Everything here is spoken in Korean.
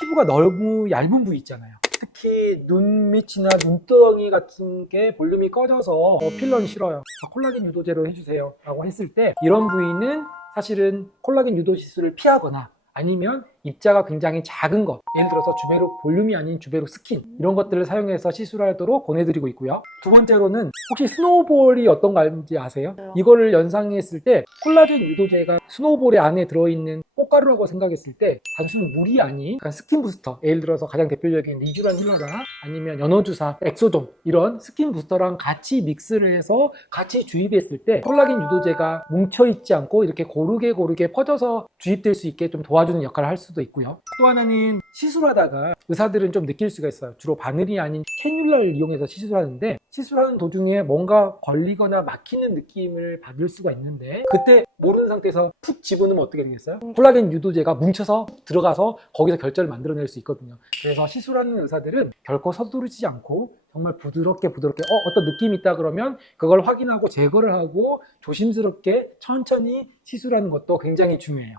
피부가 너무 얇은 부위 있잖아요. 특히 눈 밑이나 눈덩이 같은 게 볼륨이 꺼져서 어, 필러는 싫어요. 아, 콜라겐 유도제로 해주세요. 라고 했을 때 이런 부위는 사실은 콜라겐 유도 시술을 피하거나 아니면 입자가 굉장히 작은 것 예를 들어서 주베룩 볼륨이 아닌 주베룩 스킨 이런 것들을 사용해서 시술하도록 권해드리고 있고요 두 번째로는 혹시 스노우볼이 어떤 건지 아세요? 네. 이거를 연상했을 때 콜라겐 유도제가 스노우볼의 안에 들어있는 꽃가루라고 생각했을 때 단순 물이 아닌 약간 스킨 부스터 예를 들어서 가장 대표적인 리쥬란 힐러라 아니면 연어주사 엑소돔 이런 스킨 부스터랑 같이 믹스를 해서 같이 주입했을 때 콜라겐 유도제가 뭉쳐있지 않고 이렇게 고르게 고르게 퍼져서 주입될 수 있게 좀 도와주는 역할을 할 수도 있고요 또 하나는 시술하다가 의사들은 좀 느낄 수가 있어요 주로 바늘이 아닌 캐뉼라를 이용해서 시술하는데 시술하는 도중에 뭔가 걸리거나 막히는 느낌을 받을 수가 있는데 그때 모르는 상태에서 푹 집어넣으면 어떻게 되겠어요? 콜라겐 유도제가 뭉쳐서 들어가서 거기서 결절을 만들어낼 수 있거든요. 그래서 시술하는 의사들은 결코 서두르지 않고 정말 부드럽게 부드럽게 어, 어떤 느낌이 있다 그러면 그걸 확인하고 제거를 하고 조심스럽게 천천히 시술하는 것도 굉장히 중요해요.